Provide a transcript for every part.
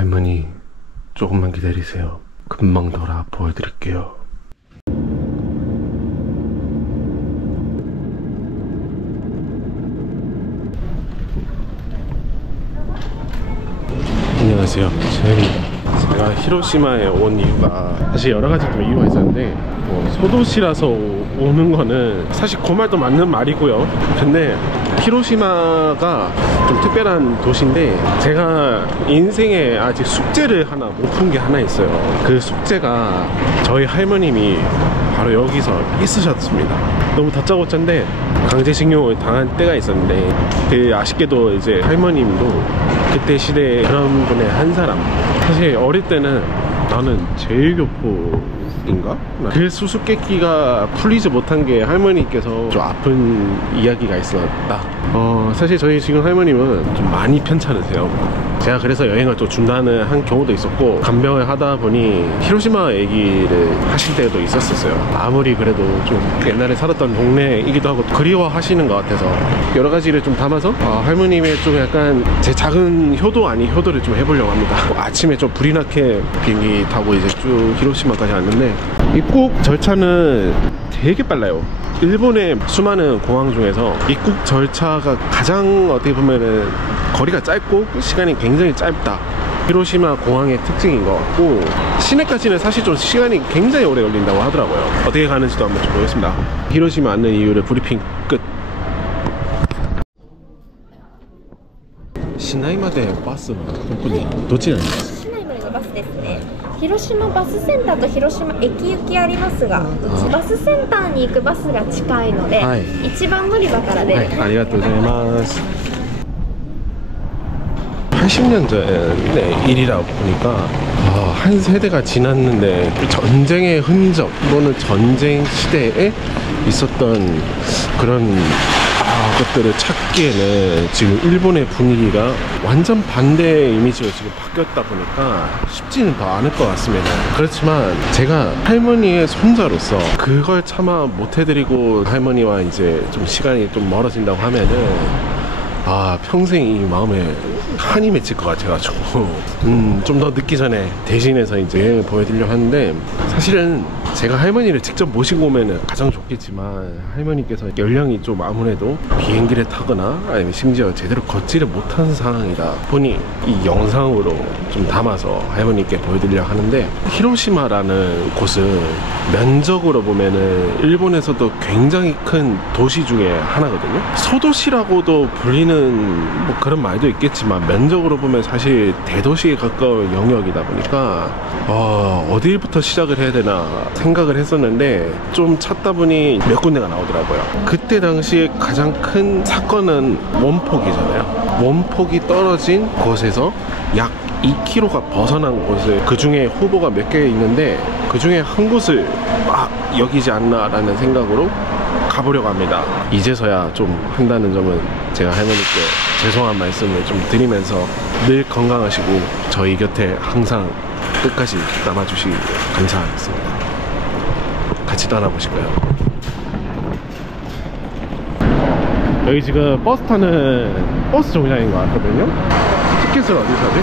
할머니 조금만 기다리세요. 금방 돌아 보여드릴게요. 안녕하세요, 저희입니다. 제가 히로시마에 온 이유가 사실 여러가지 좀 이유가 있었는데, 소도시라서 오는 거는 사실 그 말도 맞는 말이고요. 근데 히로시마가 좀 특별한 도시인데, 제가 인생에 아직 숙제를 하나 못 푼 게 하나 있어요. 그 숙제가 저희 할머님이 바로 여기서 있으셨습니다. 너무 다짜고짜인데 강제징용을 당한 때가 있었는데, 그 아쉽게도 이제 할머님도 그때 시대에 그런 분의 한 사람. 사실 어릴 때는 나는 제일교포인가? 그 수수께끼가 풀리지 못한 게 할머니께서 좀 아픈 이야기가 있었다. 사실 저희 지금 할머님은 좀 많이 편찮으세요. 제가 그래서 여행을 또 중단을 한 경우도 있었고, 간병을 하다 보니 히로시마 얘기를 하실 때도 있었어요. 아무리 그래도 좀 옛날에 살았던 동네이기도 하고 그리워하시는 것 같아서 여러 가지를 좀 담아서 할머님의 좀 약간 제 작은 효도 아닌 효도를 좀 해보려고 합니다. 아침에 좀 불이 나게 비행기 타고 이제 쭉 히로시마까지 왔는데, 입국 절차는 되게 빨라요. 일본의 수많은 공항 중에서 입국 절차가 가장 어떻게 보면은 거리가 짧고 시간이 굉장히 짧다. 히로시마 공항의 특징인 것 같고, 시내까지는 사실 좀 시간이 굉장히 오래 걸린다고 하더라고요. 어떻게 가는지도 한번 좀 보겠습니다. 히로시마 왔는 이유를 브리핑 끝. 시나이마데 버스 오프닝 도치라です。市内までのバスですね。広島バスセンターと広島駅行きありますが、バスセンターに行くバスが近いので、一番乗り場から出る。ありがとうございます。 80년 전의 일이라 보니까 한 세대가 지났는데 전쟁의 흔적 또는 전쟁 시대에 있었던 그런 것들을 찾기에는 지금 일본의 분위기가 완전 반대의 이미지로 지금 바뀌었다 보니까 쉽지는 더 않을 것 같습니다. 그렇지만 제가 할머니의 손자로서 그걸 차마 못 해드리고 할머니와 이제 좀 시간이 좀 멀어진다고 하면은 평생 이 마음에 한이 맺힐 것 같아가지고 좀 더 늦기 전에 대신해서 이제 여행을 보여드리려고 하는데, 사실은 제가 할머니를 직접 모시고 오면 가장 좋겠지만 할머니께서 연령이 좀 아무래도 비행기를 타거나 아니면 심지어 제대로 걷지를 못한 상황이다 보니 이 영상으로 좀 담아서 할머니께 보여드리려고 하는데, 히로시마라는 곳은 면적으로 보면은 일본에서도 굉장히 큰 도시 중에 하나거든요. 소도시라고도 불리는 뭐 그런 말도 있겠지만 면적으로 보면 사실 대도시에 가까운 영역이다 보니까 어디부터 시작을 해야 되나 생각을 했었는데, 좀 찾다 보니 몇 군데가 나오더라고요. 그때 당시에 가장 큰 사건은 원폭이잖아요. 원폭이 떨어진 곳에서 약 2km가 벗어난 곳을, 그 중에 후보가 몇 개 있는데 그 중에 한 곳을 여기지 않나 라는 생각으로 가보려고 합니다. 이제서야 좀 한다는 점은 제가 할머니께 죄송한 말씀을 좀 드리면서, 늘 건강하시고 저희 곁에 항상 끝까지 남아주시기 감사하겠습니다. 같이 떠나보실까요? 여기 지금 버스 타는 버스 정류장인 것 같거든요. 티켓을 어디서 사지?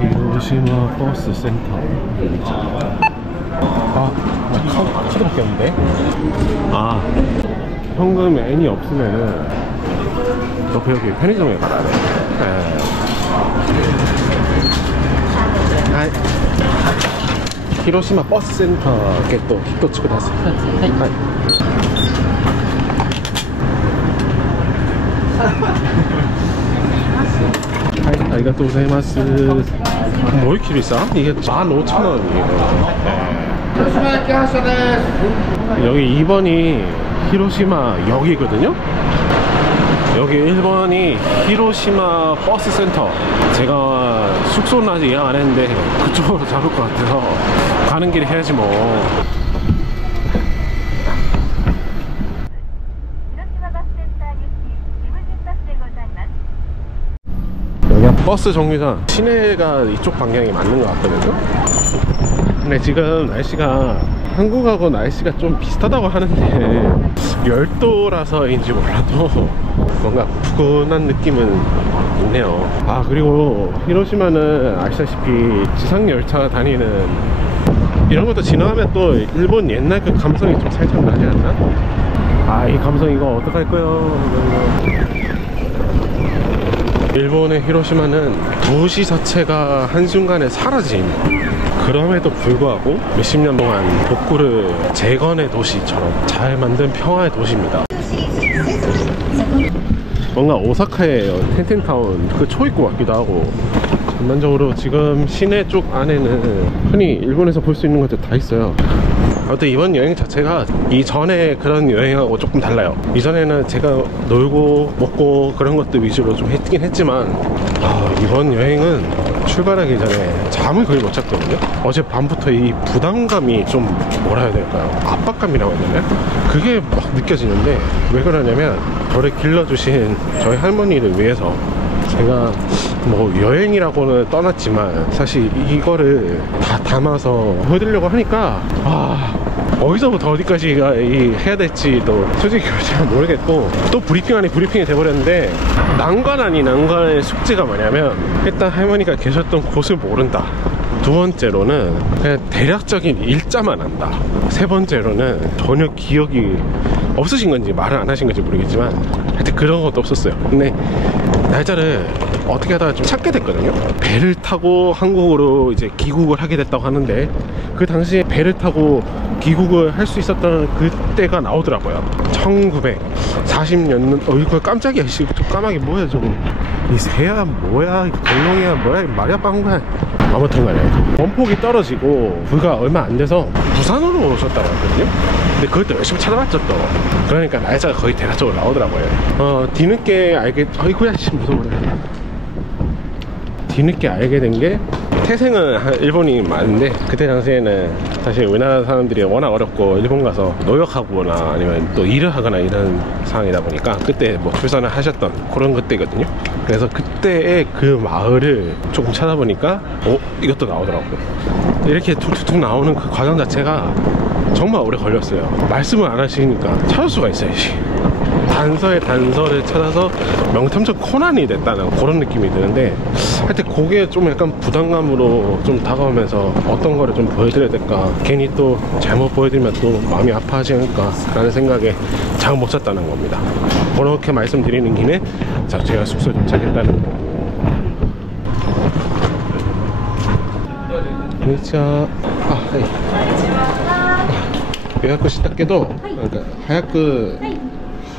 히로시마 버스 센터. 카드밖에 없는데? 현금 N이 없으면은 여기 편의점에 가라. 히로시마 버스 센터에 또 히토츠쿠 다스. 아리가또 고자이마스. 뭐 이렇게 비싸? 이게 15,000원이에요. 여기 2번이 히로시마 역이거든요. 여기 1번이 히로시마 버스 센터. 제가 숙소는 아직 예약 안 했는데 그쪽으로 잡을 것 같아서 가는 길에 해야지 뭐. 여기가 버스 정류장. 시내가 이쪽 방향이 맞는 것 같거든요. 근데 지금 날씨가 한국하고 날씨가 좀 비슷하다고 하는데, 열도라서인지 몰라도 뭔가 푸근한 느낌은 있네요. 아, 그리고 히로시마는 아시다시피 지상열차 다니는 이런 것도 지나가면 또 일본 옛날 그 감성이 좀 살짝 나지 않나? 아, 이 감성 이거 어떡할 거요? 일본의 히로시마는 도시 자체가 한순간에 사라진, 그럼에도 불구하고 몇십 년 동안 복구를 재건의 도시처럼 잘 만든 평화의 도시입니다. 뭔가 오사카의 텐텐타운 그 초입구 같기도 하고, 전반적으로 지금 시내 쪽 안에는 흔히 일본에서 볼 수 있는 것들 다 있어요. 아무튼 이번 여행 자체가 이전에 그런 여행하고 조금 달라요. 이전에는 제가 놀고 먹고 그런 것들 위주로 좀 했긴 했지만, 이번 여행은 출발하기 전에 잠을 거의 못 잤거든요. 어제 밤부터 이 부담감이 좀 뭐라 해야 될까요? 압박감이라고 해야 되나요? 그게 막 느껴지는데, 왜 그러냐면 저를 길러주신 저희 할머니를 위해서 제가 뭐 여행이라고는 떠났지만 사실 이거를 다 담아서 보여드리려고 하니까 어디서부터 어디까지가 해야 될지도 솔직히 잘 모르겠고, 또 브리핑 아닌 브리핑이 돼버렸는데, 난관 아닌 난관의 숙제가 뭐냐면 일단 할머니가 계셨던 곳을 모른다. 두 번째로는 그냥 대략적인 일자만 안다. 세 번째로는 전혀 기억이 없으신 건지 말을 안 하신 건지 모르겠지만 하여튼 그런 것도 없었어요. 근데 날짜를 어떻게 하다가 좀 찾게 됐거든요. 배를 타고 한국으로 이제 귀국을 하게 됐다고 하는데, 그 당시에 배를 타고 귀국을 할 수 있었던 그때가 나오더라고요. 1940년. 이거 깜짝이야. 까마귀 뭐야 저거. 이 새야 뭐야, 공룡이야 뭐야, 말이야 빵구야. 아무튼 간에 원폭이 떨어지고 불과 얼마 안 돼서 부산으로 오셨다고 하거든요. 근데 그것도 열심히 찾아봤죠 또. 그러니까 날짜가 거의 대략적으로 나오더라고요. 뒤늦게 알게, 아이고야 씨 무서워라. 뒤늦게 알게 된 게, 태생은 일본이 많은데 그때 당시에는 사실 우리나라 사람들이 워낙 어렵고 일본 가서 노역하거나 아니면 또 일을 하거나 이런 상황이다 보니까 그때 뭐 출산을 하셨던 그런 그때거든요. 그래서 그때의 그 마을을 조금 찾아보니까 이것도 나오더라고요. 이렇게 툭툭툭 나오는 그 과정 자체가 정말 오래 걸렸어요. 말씀을 안 하시니까 찾을 수가 있어야지. 단서의 단서를 찾아서 명탐정 코난이 됐다는 그런 느낌이 드는데, 하여튼 그게 좀 약간 부담감으로 좀 다가오면서 어떤 거를 좀 보여드려야 될까, 괜히 또 잘못 보여드리면 또 마음이 아파하지 않을까 라는 생각에 잠을 못 잤다는 겁니다. 그렇게 말씀드리는 김에 제가 숙소에 도착했다는 거. 안녕하세요.予約したけど、なんか早く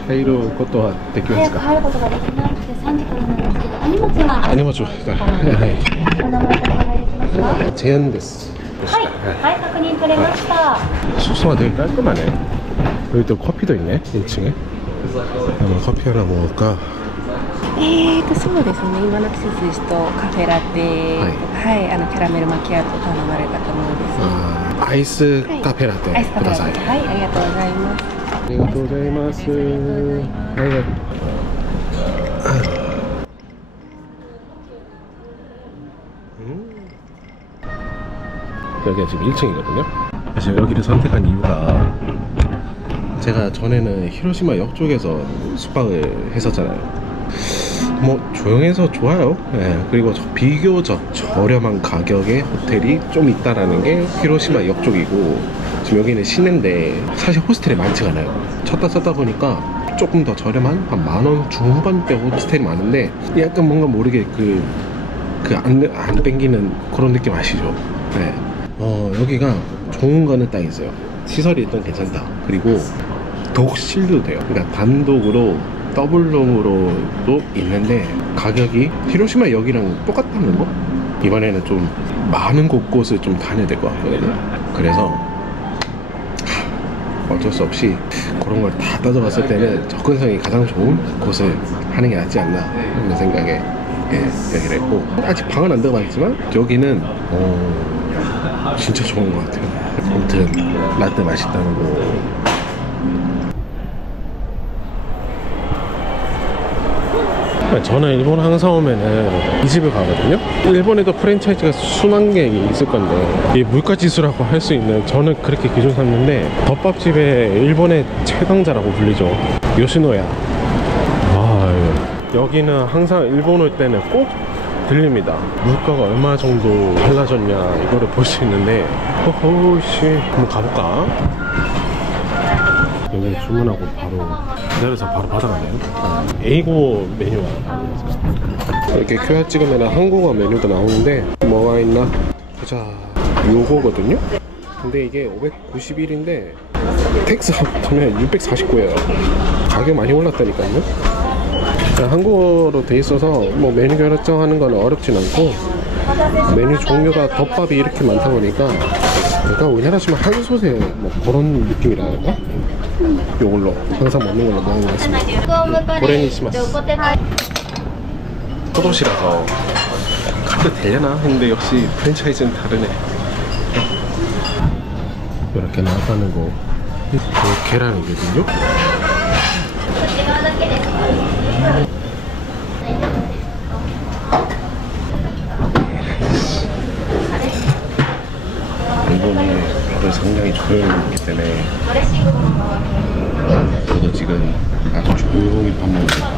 入ることはできますか？早く入ることができなくて3時からなんですけど、荷物は荷物をお名前とお伺いできますか？제한です.はい、確認取れました。 숙소가 되게 깔끔하네. 여기 또 커피도 있네, 1층에. 한번 커피 하나 먹을까? そうですね、今の季節ですとカフェラテ、キャラメルマキアート頼まれたと思うんです。アイスカフェラテください。はい、ありがとうございます。ありがとうございます。여기가 지금 1층이거든요. 사실 여기를 선택한 이유가, 제가 전에는 히로시마 역 쪽에서 숙박을 했었잖아요. 뭐 조용해서 좋아요. 그리고 비교적 저렴한 가격의 호텔이 좀 있다라는 게 히로시마 역 쪽이고, 지금 여기는 시내인데 사실 호스텔이 많지가 않아요. 찾다 보니까 조금 더 저렴한 한 만원 중반대 호스텔이 많은데, 약간 뭔가 모르게 안 땡기는 그런 느낌 아시죠? 여기가 좋은 거는 딱 있어요. 시설이 일단 괜찮다. 그리고 독실도 돼요. 그러니까 단독으로 더블룸으로도 있는데 가격이 히로시마 역이랑 똑같다는 거? 이번에는 좀 많은 곳곳을 좀 다녀야 될 것 같거든요. 그래서 어쩔 수 없이 그런 걸 다 따져봤을 때는 접근성이 가장 좋은 곳을 하는 게 낫지 않나 하는 생각에 얘기를 했고, 아직 방은 안 들어봤지만 여기는 진짜 좋은 것 같아요. 아무튼 라떼 맛있다는 거. 저는 일본 항상 오면은 이 집을 가거든요. 일본에도 프랜차이즈가 수만 개 있을 건데, 이 물가지수라고 할 수 있는, 저는 그렇게 기준 삼는데 덮밥집의 일본의 최강자라고 불리죠. 요시노야. 여기는 항상 일본 올 때는 꼭 들립니다. 물가가 얼마 정도 달라졌냐 이거를 볼 수 있는데 호호씨 한번 가볼까? 여기 주문하고 바로 기다려서 바로 받아가네요. A고 메뉴가 이렇게 QR 찍으면 한국어 메뉴도 나오는데 뭐가 있나? 보자. 요거거든요? 근데 이게 591인데 텍스 합하면 649예요. 가격 많이 올랐다니까요. 한국어로 돼 있어서 뭐 메뉴 결정하는 건 어렵진 않고, 메뉴 종류가 덮밥이 이렇게 많다 보니까 그러니까 우리나라 치면 한솥에 뭐 그런 느낌이랄까? 요걸로 항상 먹는 걸로 먹어보겠습니다. 고래니시마스. 포도시라서 카드 되려나 했는데 역시 프랜차이즈는 다르네. 이렇게 나왔다는 거 계란이거든요. 일본이 밥을 상당히 조용히 먹기 때문에 저도 지금 아주 조용히 밥 먹습니다.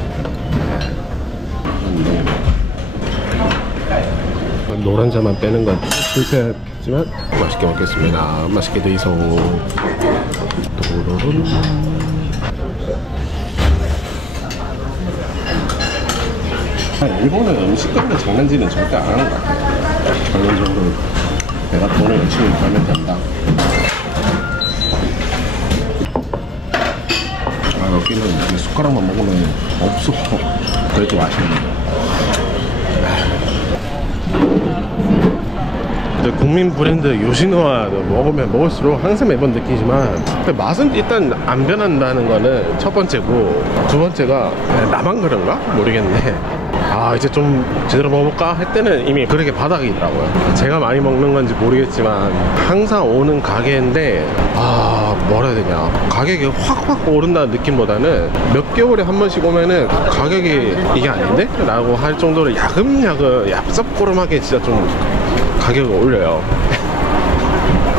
노란자만 빼는 건 실패했지만 맛있게 먹겠습니다. 맛있게 드이소. 도로론. 일본은 음식 때문에 장난질은 절대 안 하는 것 같아요. 결론적으로 내가 돈을 열심히 벌면 된다. 여기는 숟가락만 먹으면 없어. 그래도 맛있네. 국민 브랜드 요시노와 먹으면 먹을수록 항상 매번 느끼지만 맛은 일단 안 변한다는 거는 첫 번째고, 두 번째가 나만 그런가? 모르겠네. 아, 이제 좀 제대로 먹어볼까? 할 때는 이미 그렇게 바닥이더라고요. 제가 많이 먹는 건지 모르겠지만 항상 오는 가게인데, 아, 뭐라 해야 되냐, 가격이 확 오른다는 느낌보다는 몇 개월에 한 번씩 오면은 가격이 이게 아닌데? 라고 할 정도로 야금야금 얍삽꼬름하게 진짜 좀 가격을 올려요.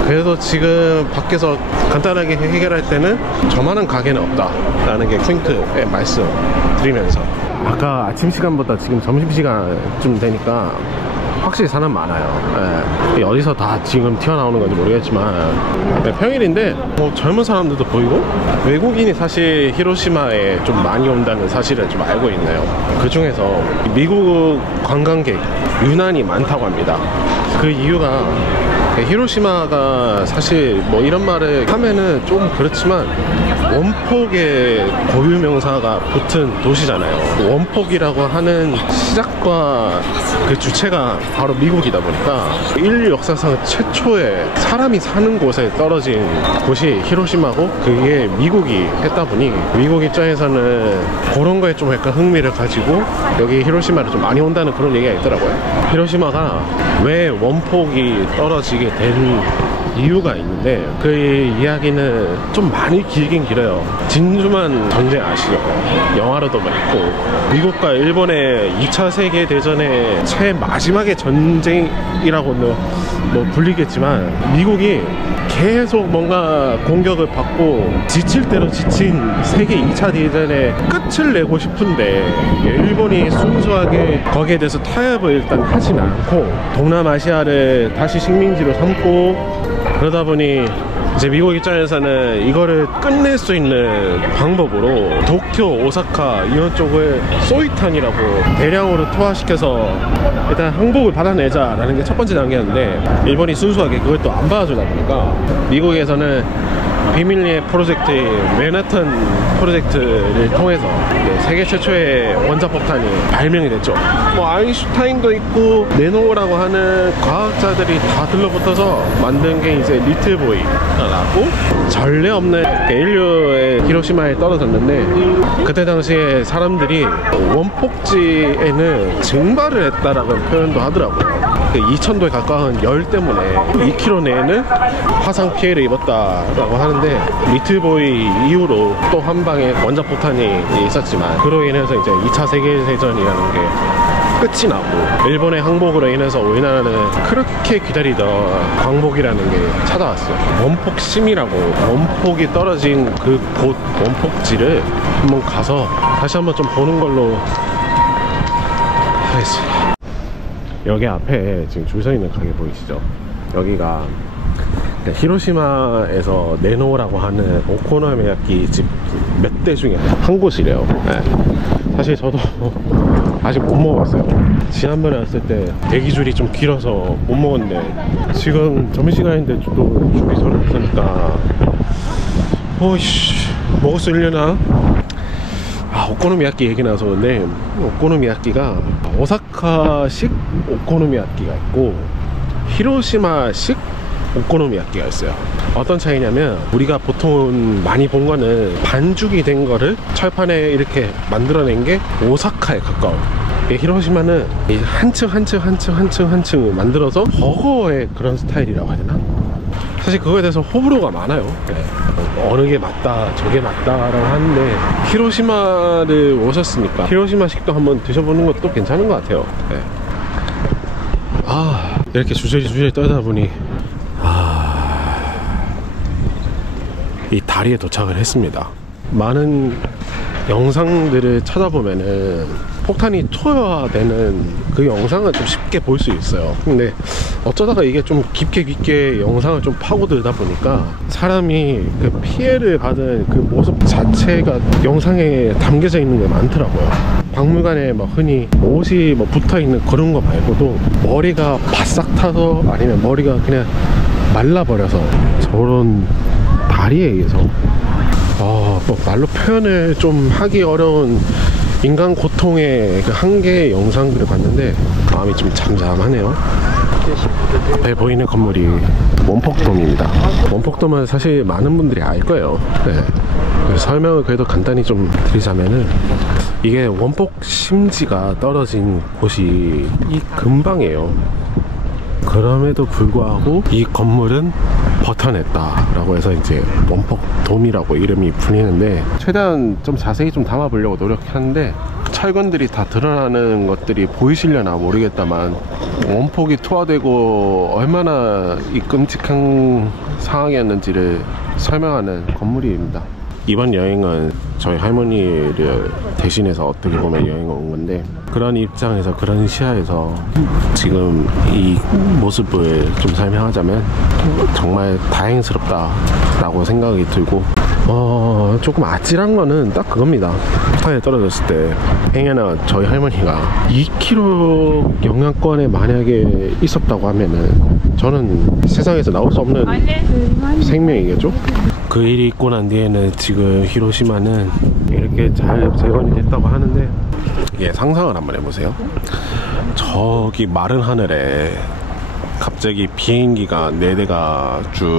그래서 지금 밖에서 간단하게 해결할 때는 저만한 가게는 없다 라는 게 포인트의 말씀 드리면서, 아까 아침 시간보다 지금 점심시간 좀 되니까 확실히 사람 많아요. 예. 어디서 다 지금 튀어나오는 건지 모르겠지만, 네, 평일인데 뭐 젊은 사람들도 보이고, 외국인이 사실 히로시마에 좀 많이 온다는 사실을 좀 알고 있네요. 그 중에서 미국 관광객 유난히 많다고 합니다. 그 이유가 히로시마가 사실 뭐 이런 말을 하면은 좀 그렇지만 원폭의 고유명사가 붙은 도시잖아요. 원폭이라고 하는 시작과 그 주체가 바로 미국이다 보니까 인류 역사상 최초의 사람이 사는 곳에 떨어진 곳이 히로시마고, 그게 미국이 했다 보니 미국 입장에서는 그런 거에 좀 약간 흥미를 가지고 여기 히로시마를 좀 많이 온다는 그런 얘기가 있더라고요. 히로시마가 왜 원폭이 떨어지게 된 이유가 있는데, 그 이야기는 좀 많이 길긴 길어요. 진주만 전쟁 아시죠? 영화로도 있고, 미국과 일본의 2차 세계대전의 최 마지막의 전쟁이라고는 뭐 불리겠지만, 미국이 계속 뭔가 공격을 받고 지칠 대로 지친 세계 2차 대전의 끝을 내고 싶은데, 일본이 순수하게 거기에 대해서 타협을 일단 하진 않고 동남아시아를 다시 식민지로 삼고, 그러다 보니 이제 미국 입장에서는 이거를 끝낼 수 있는 방법으로 도쿄, 오사카 이런 쪽을 소이탄이라고 대량으로 투하시켜서 일단 항복을 받아내자 라는 게 첫 번째 단계였는데, 일본이 순수하게 그걸 또 안 받아주다 보니까 미국에서는 비밀리에 프로젝트, 맨하탄 프로젝트를 통해서 세계 최초의 원자폭탄이 발명이 됐죠. 뭐 아인슈타인도 있고 네노라고 하는 과학자들이 다 들러붙어서 만든 게 이제 리틀보이라고, 전례 없는 인류의 히로시마에 떨어졌는데, 그때 당시에 사람들이 원폭지에는 증발을 했다라는 표현도 하더라고요. 2000도에 가까운 열 때문에 2km 내에는 화상 피해를 입었다라고 하는데, 리틀보이 이후로 또 한 방의 원자폭탄이 있었지만, 그로 인해서 이제 2차 세계대전이라는 게 끝이 나고, 일본의 항복으로 인해서 우리나라는 그렇게 기다리던 광복이라는 게 찾아왔어요. 원폭심이라고, 원폭이 떨어진 그 곳, 원폭지를 한번 가서 다시 한번 좀 보는 걸로 하겠습니다. 여기 앞에 지금 줄 서 있는 가게 보이시죠? 여기가 히로시마에서 네노라고 하는 오코노미야끼 집 몇 대 중에 한 곳이래요. 네. 사실 저도 아직 못 먹었어요. 지난번에 왔을 때 대기줄이 좀 길어서 못 먹었는데 지금 점심시간인데 또 줄이 서로 없으니까 오이씨 먹을 수 있려나? 아, 오코노미야끼 얘기 나서 그런데 오코노미야끼가 오사카식 오코노미야끼가 있고 히로시마식 오코노미야끼가 있어요. 어떤 차이냐면 우리가 보통 많이 본 거는 반죽이 된 거를 철판에 이렇게 만들어낸 게 오사카에 가까워요. 히로시마는 한층 만들어서 버거의 그런 스타일이라고 해야 되나? 사실 그거에 대해서 호불호가 많아요. 네. 어느 게 맞다 저게 맞다라고 하는데 히로시마를 오셨으니까 히로시마식도 한번 드셔보는 것도 괜찮은 것 같아요. 네. 아, 이렇게 주저리 떨다 보니 이 다리에 도착을 했습니다. 많은 영상들을 찾아보면은 폭탄이 투여되는 그 영상을 좀 쉽게 볼 수 있어요. 근데 어쩌다가 이게 좀 깊게 영상을 좀 파고들다 보니까 사람이 그 피해를 받은 그 모습 자체가 영상에 담겨져 있는 게 많더라고요. 박물관에 뭐 흔히 옷이 뭐 붙어 있는 그런 거 말고도 머리가 바싹 타서 아니면 머리가 그냥 말라버려서 저런 다리에 의해서 뭐 말로 표현을 좀 하기 어려운 인간 고통의 그 한계의 영상들을 봤는데 마음이 좀 잠잠하네요. 앞에 보이는 건물이 원폭돔입니다. 원폭돔은 사실 많은 분들이 알 거예요. 네. 설명을 그래도 간단히 좀 드리자면은 이게 원폭 심지가 떨어진 곳이 이 근방이에요. 그럼에도 불구하고 이 건물은 버텨냈다 라고 해서 이제 원폭돔이라고 이름이 불리는데 최대한 좀 자세히 좀 담아보려고 노력하는데 철근들이 다 드러나는 것들이 보이시려나 모르겠다만 원폭이 투하되고 얼마나 이 끔찍한 상황이었는지를 설명하는 건물입니다. 이번 여행은 저희 할머니를 대신해서 어떻게 보면 여행을 온 건데 그런 입장에서 그런 시야에서 지금 이 모습을 좀 설명하자면 정말 다행스럽다 라고 생각이 들고 조금 아찔한 거는 딱 그겁니다. 폭탄에 떨어졌을 때 행여나 저희 할머니가 2kg 영향권에 만약에 있었다고 하면은 저는 세상에서 나올 수 없는 생명이겠죠? 그 일이 있고 난 뒤에는 지금 히로시마는 이렇게 잘 재건이 됐다고 하는데 예, 상상을 한번 해보세요. 저기 마른 하늘에 갑자기 비행기가 4대가 쭉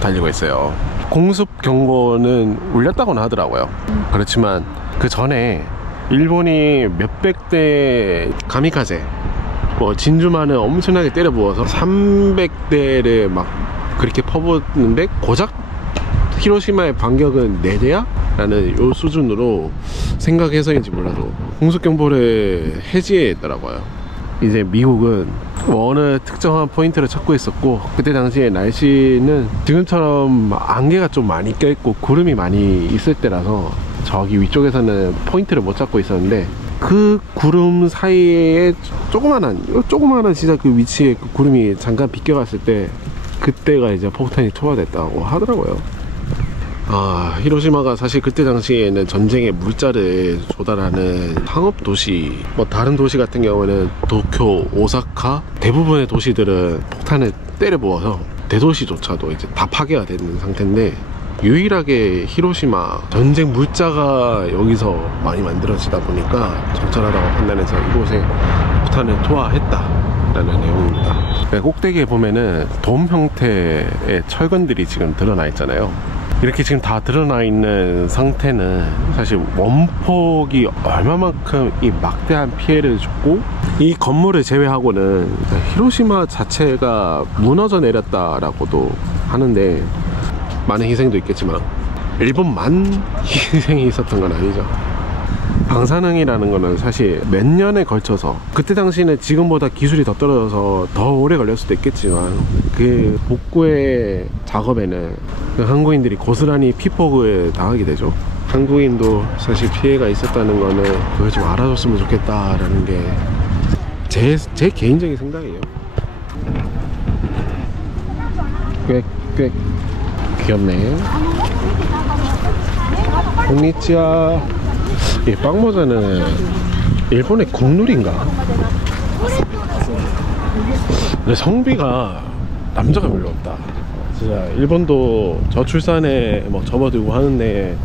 달리고 있어요. 공습 경보는 울렸다고는 하더라고요. 그렇지만 그 전에 일본이 몇백 대 가미카제 진주만을 엄청나게 때려 부어서 300대를 막 그렇게 퍼붓는데 고작 히로시마의 반격은 4대야? 라는 요 수준으로 생각해서인지 몰라도 공습경보를 해지했더라고요. 이제 미국은 어느 특정한 포인트를 찾고 있었고 그때 당시에 날씨는 지금처럼 안개가 좀 많이 껴있고 구름이 많이 있을 때라서 저기 위쪽에서는 포인트를 못 잡고 있었는데 그 구름 사이에 조그마한 진짜 그 위치에 그 구름이 잠깐 비껴갔을 때 그때가 이제 폭탄이 투하됐다고 하더라고요. 히로시마가 사실 그때 당시에는 전쟁의 물자를 조달하는 상업도시 다른 도시 같은 경우는 도쿄, 오사카 대부분의 도시들은 폭탄을 때려 부어서 대도시조차도 이제 다 파괴가 되는 상태인데 유일하게 히로시마 전쟁 물자가 여기서 많이 만들어지다 보니까 적절하다고 판단해서 이곳에 폭탄을 투하했다 라는 내용입니다. 꼭대기에 보면은 돔 형태의 철근들이 지금 드러나 있잖아요. 이렇게 지금 다 드러나 있는 상태는 사실 원폭이 얼마만큼 이 막대한 피해를 줬고 이 건물을 제외하고는 히로시마 자체가 무너져 내렸다라고도 하는데 많은 희생도 있겠지만 일본만 희생이 있었던 건 아니죠. 방사능이라는 거는 사실 몇 년에 걸쳐서 그때 당시에는 지금보다 기술이 더 떨어져서 더 오래 걸렸을 수도 있겠지만 그 복구의 작업에는 그 한국인들이 고스란히 피폭을 당하게 되죠. 한국인도 사실 피해가 있었다는 거는 그걸 좀 알아줬으면 좋겠다라는 게 제 개인적인 생각이에요. 꽤 귀엽네. konnichiwa. 이 빵모자는 일본의 국룰인가? 근데 성비가 남자가 별로 없다. 진짜 일본도 저출산에 뭐 접어들고 하는데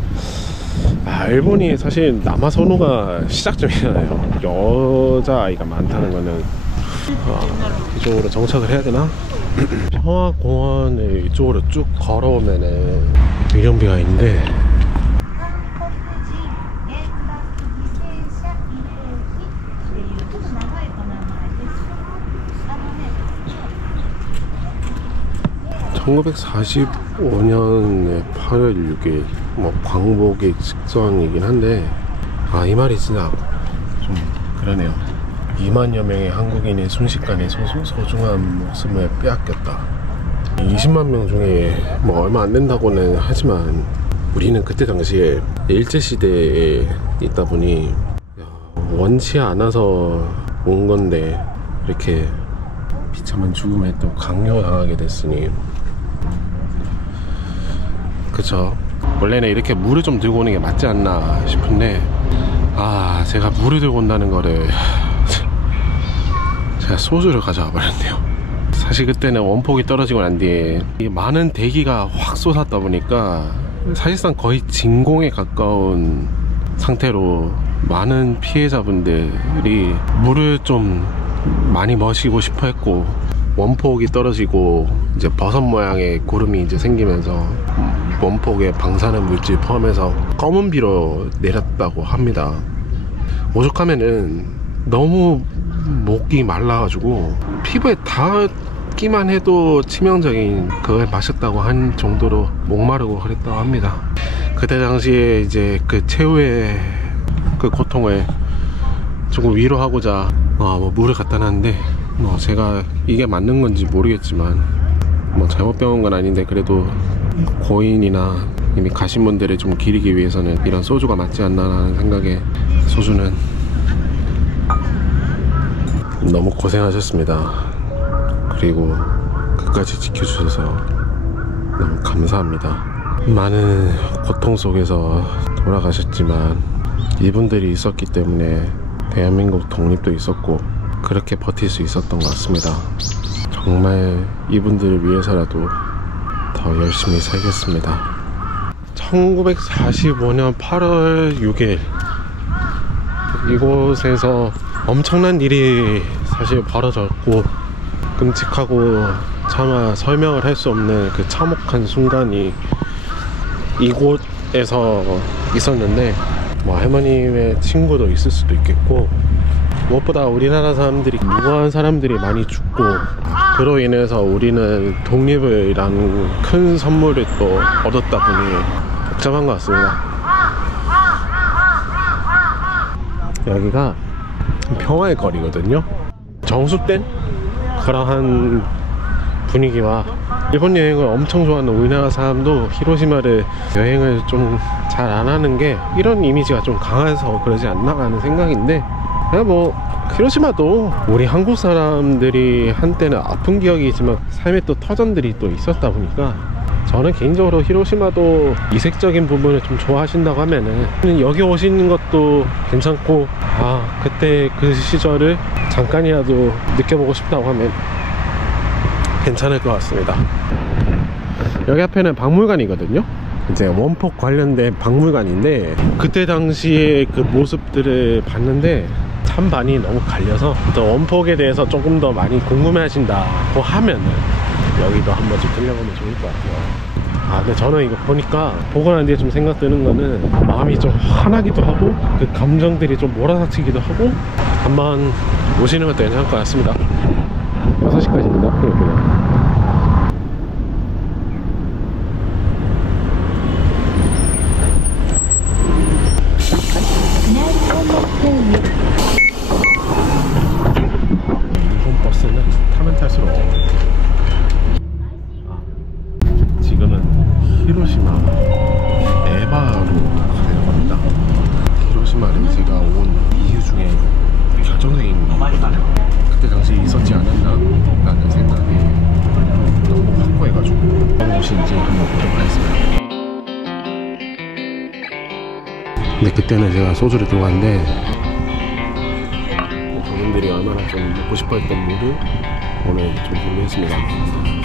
일본이 사실 남아 선호가 시작점이잖아요. 여자아이가 많다는 거는 이쪽으로 정착을 해야 되나? 평화공원을 이쪽으로 쭉 걸어오면은 위령비가 있는데 (1945년에 8월 6일) 뭐 광복의 직전이긴 한데 이 말이 진짜 좀 그러네요. 2만여 명의 한국인이 순식간에 소중한 목숨을 빼앗겼다. 20만 명 중에 뭐 얼마 안 된다고는 하지만 우리는 그때 당시에 일제시대에 있다 보니 원치 않아서 온 건데 이렇게 비참한 죽음에 또 강요당하게 됐으니 그쵸. 원래는 이렇게 물을 좀 들고 오는 게 맞지 않나 싶은데 제가 물을 들고 온다는 거를 제가 소주를 가져와 버렸네요. 사실 그때는 원폭이 떨어지고 난 뒤에 많은 대기가 확 쏟았다 보니까 사실상 거의 진공에 가까운 상태로 많은 피해자분들이 물을 좀 많이 마시고 싶어 했고, 원폭이 떨어지고 이제 버섯 모양의 구름이 이제 생기면서 원폭의 방사능 물질 포함해서 검은 비로 내렸다고 합니다. 오죽하면은 너무 목이 말라가지고 피부에 닿기만 해도 치명적인 그걸 마셨다고 한 정도로 목마르고 그랬다고 합니다. 그때 당시에 이제 그 최후의 그 고통을 조금 위로하고자 뭐 물을 갖다 놨는데, 뭐 제가 이게 맞는 건지 모르겠지만 뭐 잘못 배운 건 아닌데 그래도 고인이나 이미 가신 분들을 좀 기리기 위해서는 이런 소주가 맞지 않나라는 생각에, 소주는 너무 고생하셨습니다. 그리고 끝까지 지켜주셔서 너무 감사합니다. 많은 고통 속에서 돌아가셨지만 이분들이 있었기 때문에 대한민국 독립도 있었고 그렇게 버틸 수 있었던 것 같습니다. 정말 이분들을 위해서라도 더 열심히 살겠습니다. 1945년 8월 6일 이곳에서 엄청난 일이 사실 벌어졌고, 끔찍하고 차마 설명을 할 수 없는 그 참혹한 순간이 이곳에서 있었는데, 뭐 할머님의 친구도 있을 수도 있겠고, 무엇보다 우리나라 사람들이, 무고한 사람들이 많이 죽고, 그로 인해서 우리는 독립이라는 큰 선물을 또 얻었다 보니 복잡한 것 같습니다. 여기가 평화의 거리거든요. 정숙된 그러한 분위기와, 일본 여행을 엄청 좋아하는 우리나라 사람도 히로시마를 여행을 좀 잘 안 하는 게 이런 이미지가 좀 강해서 그러지 않나 하는 생각인데, 그냥 뭐 히로시마도 우리 한국 사람들이 한때는 아픈 기억이지만 삶의 또 터전들이 또 있었다 보니까, 저는 개인적으로 히로시마도 이색적인 부분을 좀 좋아하신다고 하면은 여기 오시는 것도 괜찮고, 그때 그 시절을 잠깐이라도 느껴보고 싶다고 하면 괜찮을 것 같습니다. 여기 앞에는 박물관이거든요. 이제 원폭 관련된 박물관인데, 그때 당시에 그 모습들을 봤는데 찬반이 너무 갈려서 또 원폭에 대해서 조금 더 많이 궁금해 하신다고 하면은 여기도 한 번쯤 들려보면 좋을 것 같아요. 근데 저는 이거 보니까, 보고 난 뒤에 좀 생각드는 거는, 마음이 좀 화나기도 하고 그 감정들이 좀 몰아닥치기도 하고, 한번 오시는 것도 괜찮을 것 같습니다. 6시까지입니다. 그냥. 일본 버스는 타면 탈수록 지금은 히로시마 에바로 가려고 그때 당시 있었지 않았나 라는 생각이 너무 확고해가지고 어떤 곳인지 한번 보도록 하겠습니다. 근데 그때는 제가 소주를 들고 왔는데 저분들이 얼마나 좀 먹고 싶어 했던 물을 오늘 좀 준비했습니다.